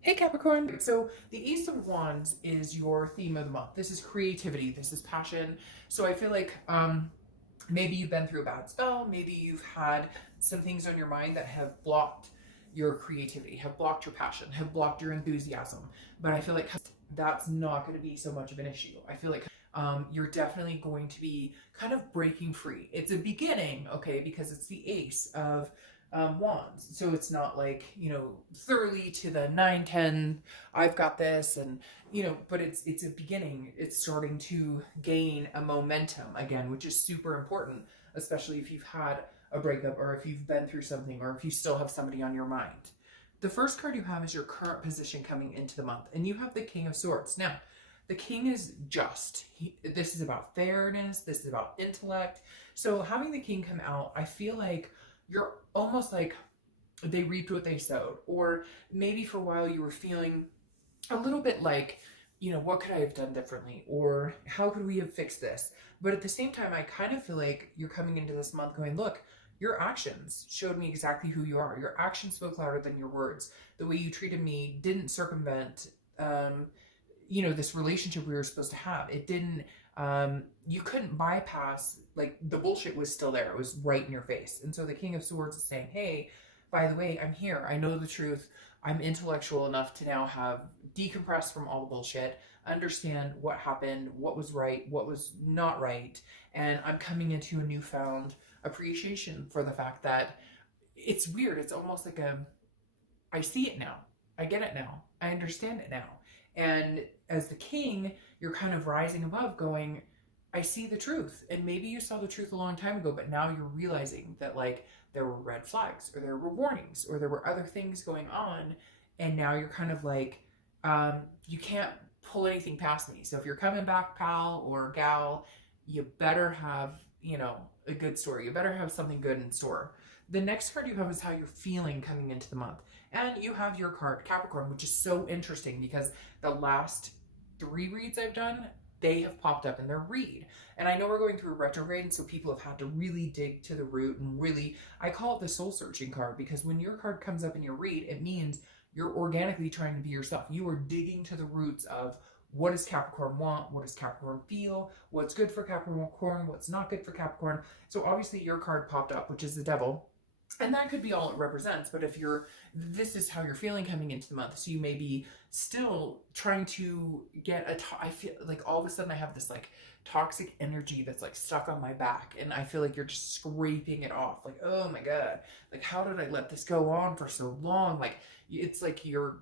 Hey Capricorn. So the Ace of Wands is your theme of the month. This is creativity. This is passion. So I feel like maybe you've been through a bad spell. Maybe you've had some things on your mind that have blocked your creativity, have blocked your passion, have blocked your enthusiasm. But I feel like that's not going to be so much of an issue. I feel like you're definitely going to be kind of breaking free. It's a beginning, okay, because it's the Ace of wands. So it's not like, thoroughly to the 9, 10, I've got this, and, but it's a beginning. It's starting to gain a momentum again, which is super important, especially if you've had a breakup or if you've been through something or if you still have somebody on your mind. The first card you have is your current position coming into the month, and you have the King of Swords. Now, the king is just. This is about fairness. This is about intellect. So having the king come out, I feel like you're almost like they reaped what they sowed. Or maybe for a while you were feeling a little bit like, what could I have done differently? Or how could we have fixed this? But at the same time, I kind of feel like you're coming into this month going, look, your actions showed me exactly who you are. Your actions spoke louder than your words. The way you treated me didn't circumvent, this relationship we were supposed to have. It didn't, you couldn't bypass, like, the bullshit was still there. It was right in your face. And so the King of Swords is saying, hey, by the way, I'm here. I know the truth. I'm intellectual enough to now have decompressed from all the bullshit, understand what happened, what was right, what was not right. And I'm coming into a newfound appreciation for the fact that it's weird. It's almost like I see it now. I get it now. I understand it now. And as the king, you're kind of rising above going, I see the truth. And maybe you saw the truth a long time ago, but now you're realizing that, like, there were red flags or there were warnings or there were other things going on. And now you're kind of like, you can't pull anything past me. So if you're coming back, pal or gal, you better have, a good story. You better have something good in store. The next card you have is how you're feeling coming into the month. And you have your card, Capricorn, which is so interesting because the last 3 reads I've done, they have popped up in their read. And I know we're going through a retrograde, and so people have had to really dig to the root and really, I call it the soul searching card, because when your card comes up in your read, it means you're organically trying to be yourself. You are digging to the roots of what does Capricorn want? What does Capricorn feel? What's good for Capricorn? What's not good for Capricorn? So obviously your card popped up, which is the devil. And that could be all it represents, but if this is how you're feeling coming into the month, so you may be still trying to get I feel like all of a sudden I have this like toxic energy that's like stuck on my back, and I feel like you're just scraping it off, like, oh my God, like, how did I let this go on for so long? Like, it's like you're,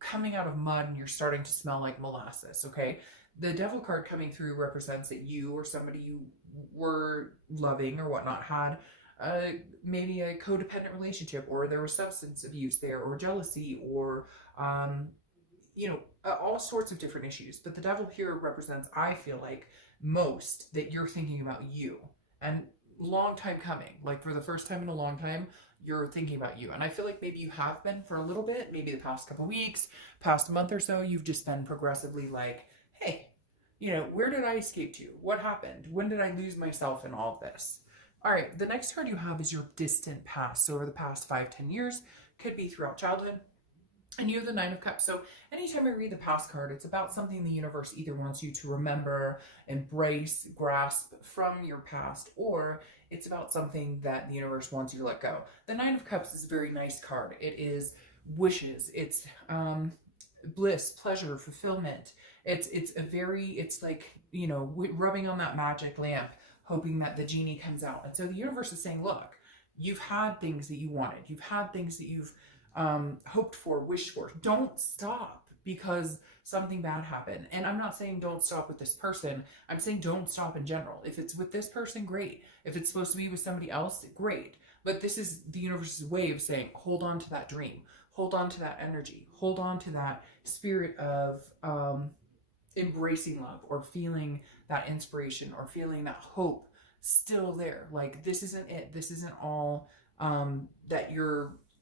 coming out of mud and you're starting to smell like molasses, okay? The devil card coming through represents that you or somebody you were loving or whatnot had maybe a codependent relationship, or there was substance abuse there, or jealousy, or all sorts of different issues. But the devil here represents, I feel like, most that you're thinking about you, and long time coming, like for the first time in a long time, you're thinking about you. And I feel like maybe you have been for a little bit, maybe the past couple weeks, past month or so, you've just been progressively like, hey, where did I escape to? What happened? When did I lose myself in all of this? All right, the next card you have is your distant past. So over the past 5, 10 years, could be throughout childhood. And you have the Nine of Cups. So anytime I read the past card, it's about something the universe either wants you to remember, embrace, grasp from your past, or it's about something that the universe wants you to let go. The Nine of Cups is a very nice card. It is wishes. It's bliss, pleasure, fulfillment. It's like, rubbing on that magic lamp, hoping that the genie comes out. And so the universe is saying, look, you've had things that you wanted. You've had things that you've hoped for, wished for. Don't stop because something bad happened. And I'm not saying don't stop with this person. I'm saying don't stop in general. If it's with this person, great. If it's supposed to be with somebody else, great. But this is the universe's way of saying, hold on to that dream. Hold on to that energy. Hold on to that spirit of embracing love, or feeling that inspiration, or feeling that hope still there. Like, this isn't it. This isn't all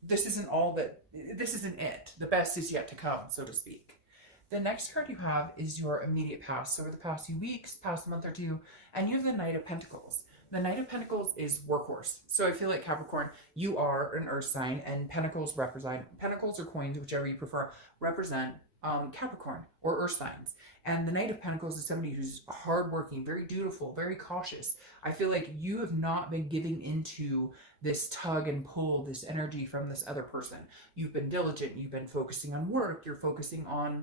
this isn't it. The best is yet to come, so to speak. The next card you have is your immediate past. So over the past few weeks, past month or two, and you have the Knight of Pentacles. The Knight of Pentacles is workhorse. So I feel like Capricorn, you are an earth sign, and pentacles represent, pentacles or coins, whichever you prefer, represent Capricorn or earth signs. And the Knight of Pentacles is somebody who's hardworking, very dutiful, very cautious. I feel like you have not been giving into this tug and pull, this energy from this other person. You've been diligent. You've been focusing on work. You're focusing on,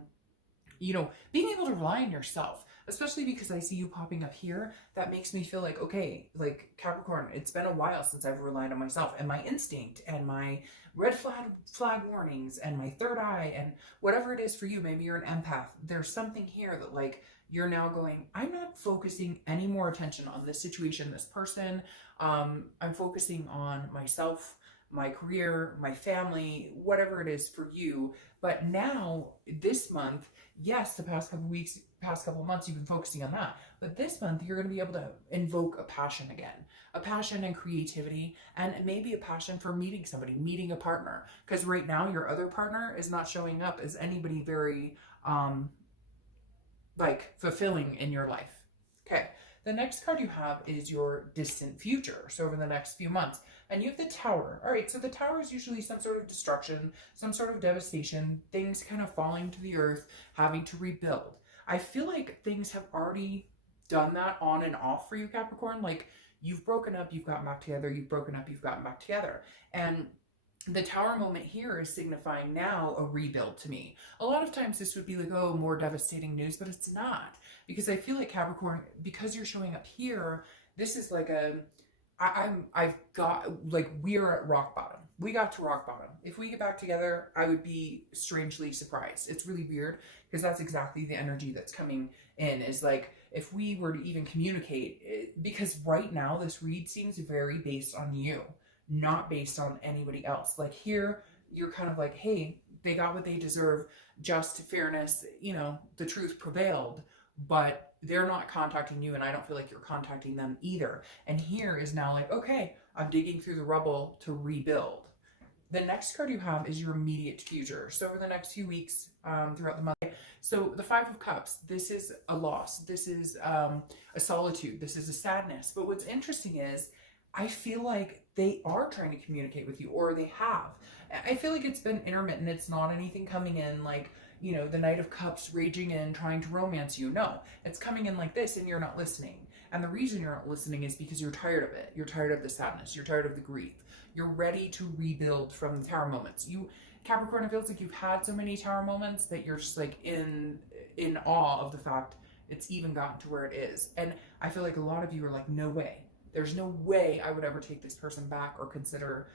you know, being able to rely on yourself, especially because I see you popping up here. That makes me feel like, okay, like Capricorn, it's been a while since I've relied on myself and my instinct and my red flag warnings and my third eye and whatever it is for you. Maybe you're an empath. There's something here that like you're now going, I'm not focusing any more attention on this situation, this person. I'm focusing on myself, my career, my family, whatever it is for you. But now this month, yes, the past couple weeks, past couple months, you've been focusing on that. But this month, you're going to be able to invoke a passion again, a passion and creativity, and maybe a passion for meeting somebody, meeting a partner. Because right now, your other partner is not showing up as anybody very, like, fulfilling in your life. Okay. The next card you have is your distant future. So over the next few months. And you have the Tower. All right, so the Tower is usually some sort of destruction, some sort of devastation, things kind of falling to the earth, having to rebuild. I feel like things have already done that on and off for you, Capricorn. Like you've broken up, you've gotten back together, you've broken up, you've gotten back together. And the Tower moment here is signifying now a rebuild to me. A lot of times this would be like, oh, more devastating news, but it's not. Because I feel like Capricorn, because you're showing up here, this is like a, I've got, like, we're at rock bottom. We got to rock bottom. If we get back together, I would be strangely surprised. It's really weird because that's exactly the energy that's coming in, is like, if we were to even communicate, because right now this read seems very based on you, not based on anybody else. Like here, you're kind of like, hey, they got what they deserve, just fairness, you know, the truth prevailed, but they're not contacting you, and I don't feel like you're contacting them either. And here is now like, okay, I'm digging through the rubble to rebuild. The next card you have is your immediate future. So over the next few weeks, throughout the month. So the Five of Cups, this is a loss. This is a solitude. This is a sadness. But what's interesting is I feel like they are trying to communicate with you, or they have. I feel like it's been intermittent. It's not anything coming in like, you know, the Knight of Cups raging in, trying to romance you. No, it's coming in like this and you're not listening. And the reason you're not listening is because you're tired of it. You're tired of the sadness. You're tired of the grief. You're ready to rebuild from the Tower moments. You, Capricorn, it feels like you've had so many Tower moments that you're just like in awe of the fact it's even gotten to where it is. And I feel like a lot of you are like, no way. There's no way I would ever take this person back or consider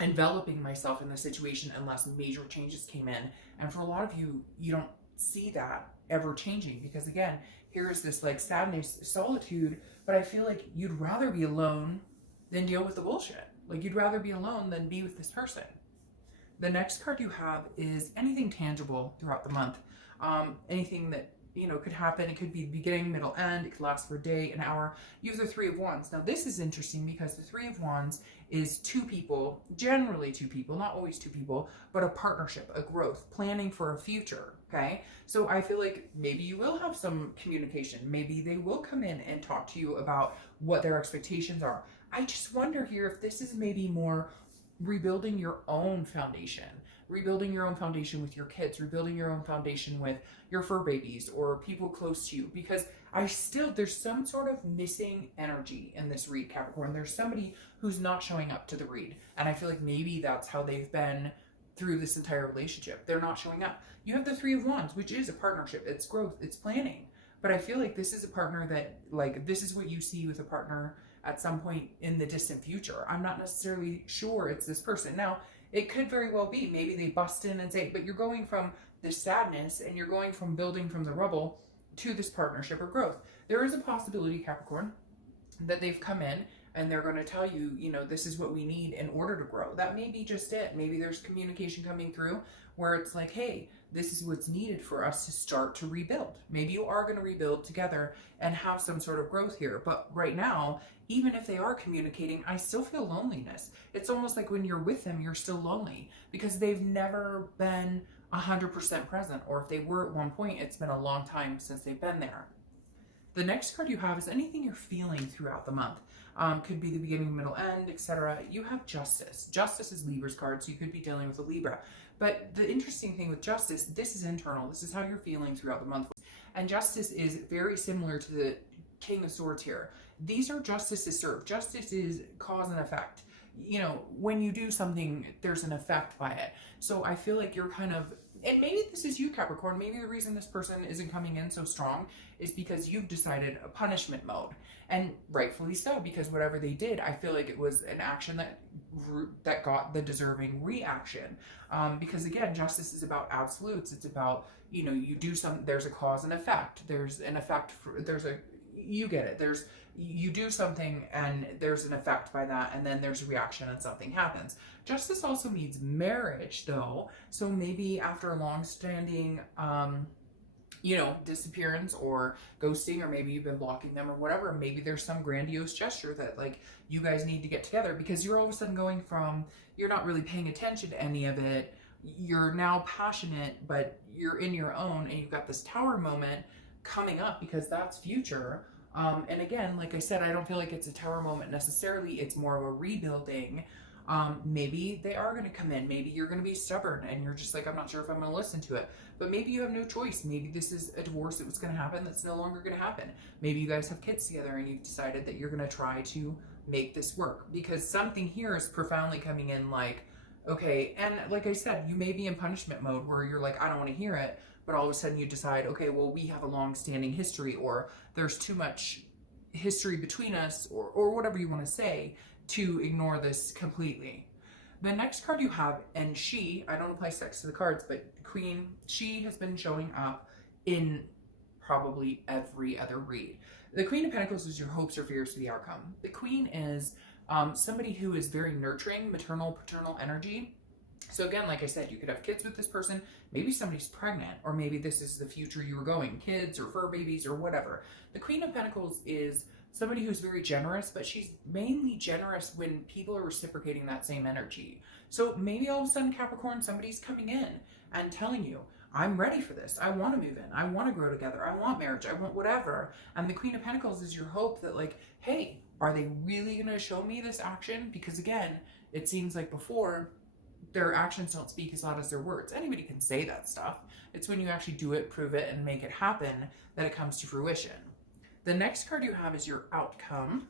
enveloping myself in the situation unless major changes came in. And for a lot of you, you don't see that ever changing because, again, here is this like sadness, solitude, but I feel like you'd rather be alone than deal with the bullshit. Like you'd rather be alone than be with this person. The next card you have is anything tangible throughout the month. Anything that, you know, could happen. It could be the beginning, middle, end. It could last for a day, an hour. You have the Three of Wands. Now, this is interesting because the Three of Wands is two people, generally two people, not always two people, but a partnership, a growth, planning for a future, okay? So I feel like maybe you will have some communication. Maybe they will come in and talk to you about what their expectations are. I just wonder here if this is maybe more rebuilding your own foundation, rebuilding your own foundation with your kids, rebuilding your own foundation with your fur babies or people close to you, because there's some sort of missing energy in this read, Capricorn. There's somebody who's not showing up to the read. And I feel like maybe that's how they've been through this entire relationship. They're not showing up. You have the Three of Wands, which is a partnership. It's growth, it's planning. But I feel like this is a partner that, like, this is what you see with a partner at some point in the distant future. I'm not necessarily sure it's this person. Now, it could very well be. Maybe they bust in and say, but you're going from this sadness and you're going from building from the rubble to this partnership or growth. There is a possibility, Capricorn, that they've come in and they're going to tell you, you know, this is what we need in order to grow. That may be just it. Maybe there's communication coming through where it's like, hey, this is what's needed for us to start to rebuild. Maybe you are going to rebuild together and have some sort of growth here. But right now, even if they are communicating, I still feel loneliness. It's almost like when you're with them, you're still lonely because they've never been 100% present. Or if they were at one point, it's been a long time since they've been there. The next card you have is anything you're feeling throughout the month. Could be the beginning, middle, end, etc. You have Justice. Justice is Libra's card, so you could be dealing with a Libra. But the interesting thing with Justice, this is internal. This is how you're feeling throughout the month. And Justice is very similar to the King of Swords here. These are justice is served. Justice is cause and effect. You know, when you do something, there's an effect by it. So I feel like you're kind of, and maybe this is you, Capricorn. Maybe the reason this person isn't coming in so strong is because you've decided a punishment mode. And rightfully so, because whatever they did, I feel like it was an action that got the deserving reaction. Because again, justice is about absolutes. It's about, you know, you do something, there's a cause and effect. There's an effect, you get it. You do something and there's an effect by that, and then there's a reaction and something happens. Justice also means marriage though. So maybe after a long-standing, you know, disappearance or ghosting, or maybe you've been blocking them or whatever, maybe there's some grandiose gesture that like you guys need to get together, because you're all of a sudden going from, you're not really paying attention to any of it. You're now passionate, but you're in your own, and you've got this tower moment coming up because that's future. And again, like I said, I don't feel like it's a tower moment necessarily. It's more of a rebuilding. Maybe they are going to come in. Maybe you're going to be stubborn and you're just like, I'm not sure if I'm going to listen to it. But maybe you have no choice. Maybe this is a divorce that was going to happen that's no longer going to happen. Maybe you guys have kids together and you've decided that you're going to try to make this work, because something here is profoundly coming in like, okay, and like I said, you may be in punishment mode where you're like, I don't want to hear it. But all of a sudden you decide, okay, well, we have a long-standing history, or there's too much history between us, or whatever you want to say, to ignore this completely. The next card you have, and she, I don't apply sex to the cards, but Queen, she has been showing up in probably every other read. The Queen of Pentacles is your hopes or fears for the outcome. The Queen is somebody who is very nurturing, maternal, paternal energy. So again, like I said, you could have kids with this person. Maybe somebody's pregnant, or maybe this is the future you were going, kids or fur babies or whatever. The Queen of Pentacles is somebody who's very generous, but she's mainly generous when people are reciprocating that same energy. So maybe all of a sudden, Capricorn, somebody's coming in and telling you, I'm ready for this. I want to move in. I want to grow together. I want marriage. I want whatever. And the Queen of Pentacles is your hope that like, hey, are they really going to show me this action? Because again, it seems like before, their actions don't speak as loud as their words. Anybody can say that stuff. It's when you actually do it, prove it, and make it happen that it comes to fruition. The next card you have is your outcome.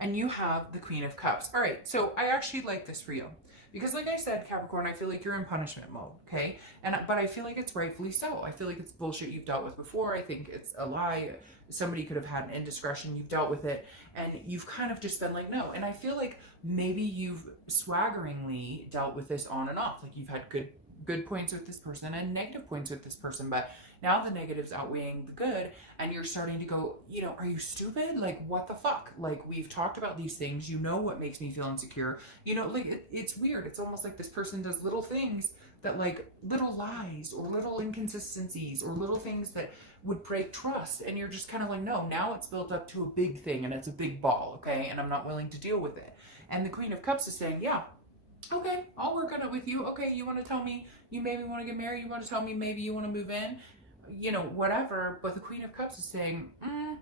And you have the Queen of Cups. All right, so I actually like this for you. Because like I said, Capricorn, I feel like you're in punishment mode, okay? But I feel like it's rightfully so. I feel like it's bullshit you've dealt with before. I think it's a lie. Somebody could have had an indiscretion. You've dealt with it. And you've kind of just been like, no. And I feel like maybe you've swaggeringly dealt with this on and off. Like you've had good points with this person and negative points with this person. But now the negative's outweighing the good. And you're starting to go, you know, are you stupid? Like, what the fuck? Like, we've talked about these things. You know what makes me feel insecure. You know, like, it's weird. It's almost like this person does little things that, like, little lies or little inconsistencies or little things that would break trust. And you're just kind of like, no, now it's built up to a big thing and it's a big ball, okay? And I'm not willing to deal with it. And the Queen of Cups is saying, yeah, okay, I'll work on it with you. Okay, you want to tell me you maybe want to get married? You want to tell me maybe you want to move in? You know, whatever. But the Queen of Cups is saying, I'm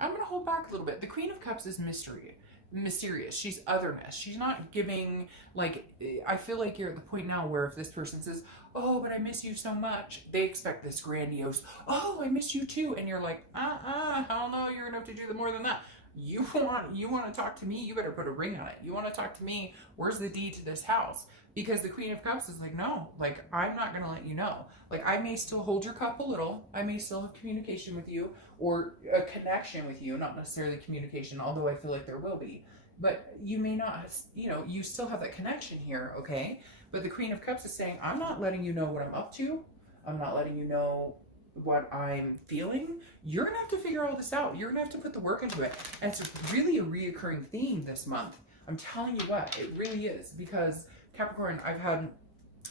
going to hold back a little bit. The Queen of Cups is mysterious. She's otherness. She's not giving, like, I feel like you're at the point now where if this person says, oh, but I miss you so much, they expect this grandiose, oh, I miss you too. And you're like, hell no, you're going to have to do more than that. You want to talk to me? You better put a ring on it. You want to talk to me? Where's the deed to this house? Because the Queen of Cups is like, no, like, I'm not going to let you know. Like, I may still hold your cup a little. I may still have communication with you or a connection with you, not necessarily communication, although I feel like there will be. But you may not, you know, you still have that connection here, okay? But the Queen of Cups is saying, I'm not letting you know what I'm up to. I'm not letting you know what I'm feeling. You're gonna have to figure all this out. You're gonna have to put the work into it. And it's really a reoccurring theme this month. I'm telling you what, it really is. Because Capricorn, I've had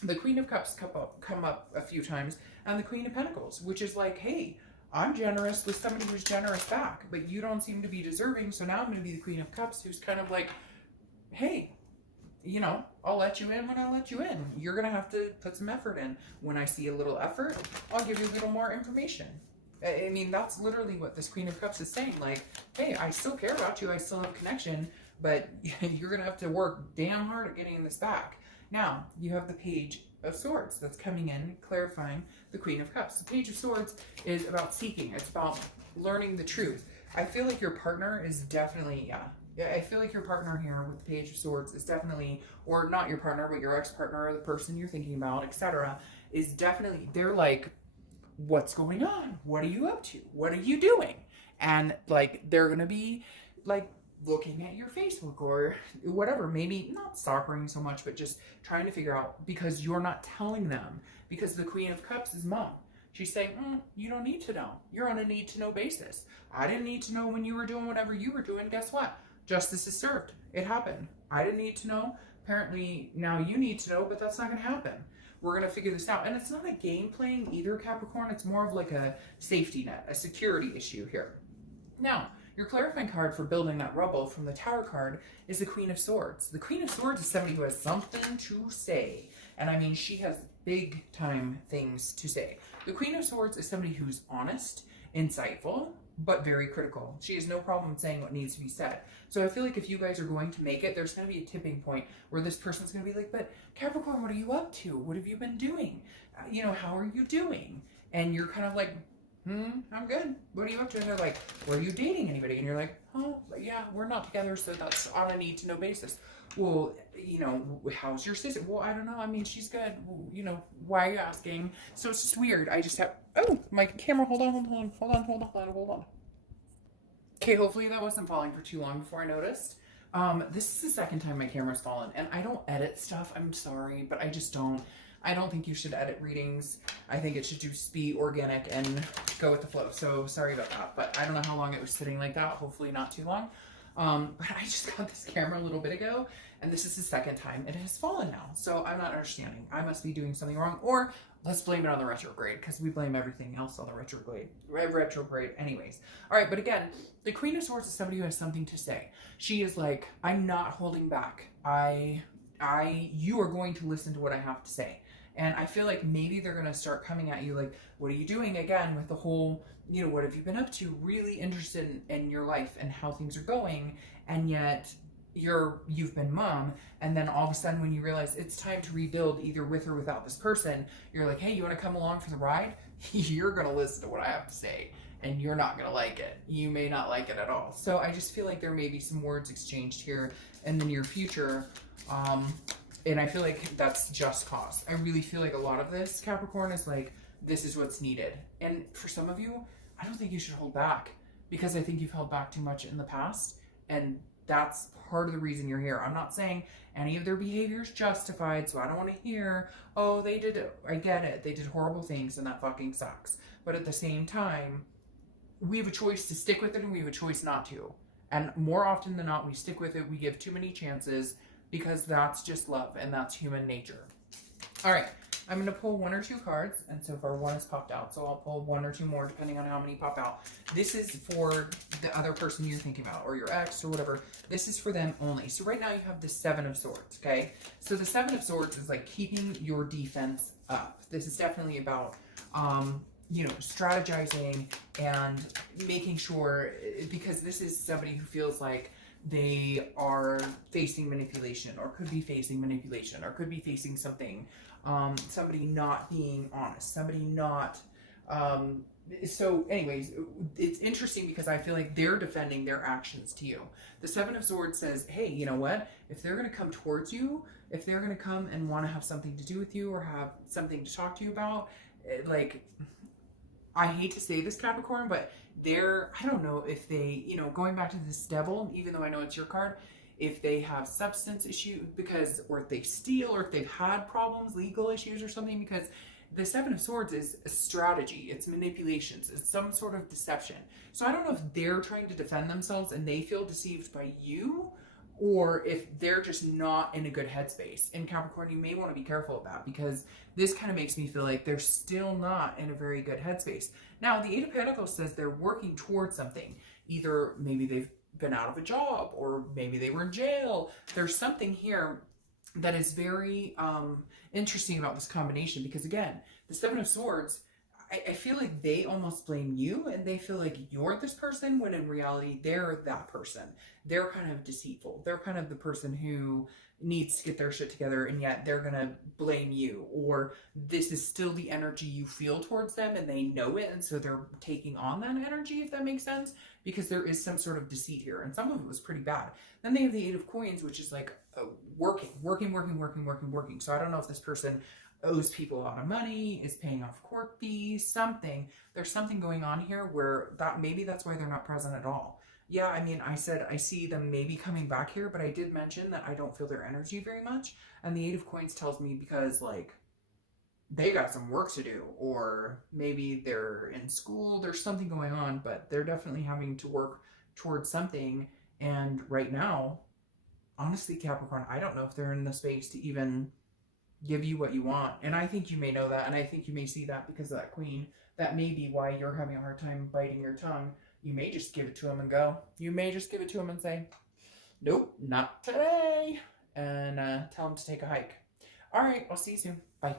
the Queen of Cups come up a few times, and the Queen of Pentacles, which is like, hey, I'm generous with somebody who's generous back, but you don't seem to be deserving, so now I'm going to be the Queen of Cups, who's kind of like, hey, you know, I'll let you in when I let you in. You're going to have to put some effort in. When I see a little effort, I'll give you a little more information. I mean, that's literally what this Queen of Cups is saying. Like, hey, I still care about you. I still have connection, but you're going to have to work damn hard at getting this back. Now, you have the Page of Swords that's coming in, clarifying the Queen of Cups. The Page of Swords is about seeking. It's about learning the truth. I feel like your partner is definitely, yeah, I feel like your partner here with the Page of Swords is definitely, or not your partner, but your ex-partner or the person you're thinking about, etc., is definitely, they're like, what's going on? What are you up to? What are you doing? And like, they're going to be like looking at your Facebook or whatever, maybe not stalking so much, but just trying to figure out, because you're not telling them, because the Queen of Cups is mom. She's saying, you don't need to know. You're on a need to know basis. I didn't need to know when you were doing whatever you were doing. Guess what? Justice is served. It happened. I didn't need to know. Apparently now you need to know, but that's not going to happen. We're going to figure this out. And it's not a game playing either, Capricorn. It's more of like a safety net, a security issue here. Now, your clarifying card for building that rubble from the Tower card is the Queen of Swords. The Queen of Swords is somebody who has something to say. And I mean, she has big time things to say. The Queen of Swords is somebody who's honest, insightful, but very critical. She has no problem saying what needs to be said. So I feel like if you guys are going to make it, there's going to be a tipping point where this person's going to be like, but Capricorn, what are you up to? What have you been doing? You know, how are you doing? And you're kind of like, I'm good. What are you up to? And they're like, well, are you dating anybody? And you're like, oh, yeah, we're not together, so that's on a need to know basis. Well, you know, how's your sister? Well, I don't know. I mean, she's good. You know, why are you asking? So it's just weird. I just have, oh, my camera, hold on. Okay, hopefully that wasn't falling for too long before I noticed. This is the second time my camera's fallen, and I don't edit stuff. I'm sorry, but I just don't. I don't think you should edit readings. I think it should just be organic and go with the flow. So sorry about that, but I don't know how long it was sitting like that. Hopefully not too long. But I just got this camera a little bit ago, and this is the second time it has fallen now. So I'm not understanding. I must be doing something wrong, or let's blame it on the retrograde, because we blame everything else on the retrograde anyways. All right, but again, the Queen of Swords is somebody who has something to say. She is like, I'm not holding back. You are going to listen to what I have to say. And I feel like maybe they're going to start coming at you like, what are you doing again with the whole, you know, what have you been up to? Really interested in your life and how things are going. And yet you've been mom. And then all of a sudden when you realize it's time to rebuild either with or without this person, you're like, hey, you want to come along for the ride? You're going to listen to what I have to say. And you're not going to like it. You may not like it at all. So I just feel like there may be some words exchanged here in the near future. And I feel like that's just cause. I really feel like a lot of this, Capricorn, is like, this is what's needed. And for some of you, I don't think you should hold back, because I think you've held back too much in the past. And that's part of the reason you're here. I'm not saying any of their behavior is justified, so I don't want to hear, oh, they did it. I get it. They did horrible things and that fucking sucks. But at the same time, we have a choice to stick with it and we have a choice not to. And more often than not, we stick with it. We give too many chances, because that's just love and that's human nature. All right, I'm going to pull one or two cards, and so far one has popped out, so I'll pull one or two more depending on how many pop out. This is for the other person you're thinking about, or your ex or whatever. This is for them only. So right now you have the Seven of Swords, okay? So the Seven of Swords is like keeping your defense up. This is definitely about you know, strategizing and making sure, because this is somebody who feels like they are facing manipulation, or could be facing manipulation, or could be facing something, somebody not being honest, somebody not, so anyways, it's interesting because I feel like they're defending their actions to you. The Seven of Swords says, hey, you know what? If they're going to come towards you, if they're going to come and want to have something to do with you or have something to talk to you about, like, I hate to say this, Capricorn, but I don't know if they, you know, going back to this devil, even though I know it's your card, if they have substance issue or if they steal, or if they've had problems, legal issues or something, because the Seven of Swords is a strategy. It's manipulations. It's some sort of deception. So I don't know if they're trying to defend themselves and they feel deceived by you, or if they're just not in a good headspace. And Capricorn, you may want to be careful of that, because this kind of makes me feel like they're still not in a very good headspace. Now, the Eight of Pentacles says they're working towards something. Either maybe they've been out of a job, or maybe they were in jail. There's something here that is very interesting about this combination, because again, the Seven of Swords, I feel like they almost blame you and they feel like you're this person when in reality they're that person. They're kind of deceitful. They're kind of the person who needs to get their shit together, and yet they're gonna blame you, or this is still the energy you feel towards them and they know it, and so they're taking on that energy, if that makes sense, because there is some sort of deceit here, and some of it was pretty bad. Then they have the Eight of Coins, which is like working. So I don't know if this person owes people a lot of money, is paying off court fees, something. There's something going on here where that maybe that's why they're not present at all. Yeah, I mean, I said I see them maybe coming back here, but I did mention that I don't feel their energy very much. And the Eight of Coins tells me because, like, they got some work to do, or maybe they're in school, there's something going on, but they're definitely having to work towards something. And right now, honestly, Capricorn, I don't know if they're in the space to even give you what you want. And I think you may know that, and I think you may see that because of that Queen. That may be why you're having a hard time biting your tongue. You may just give it to him and go. You may just give it to him and say, nope, not today. And tell him to take a hike. All right, I'll see you soon. Bye.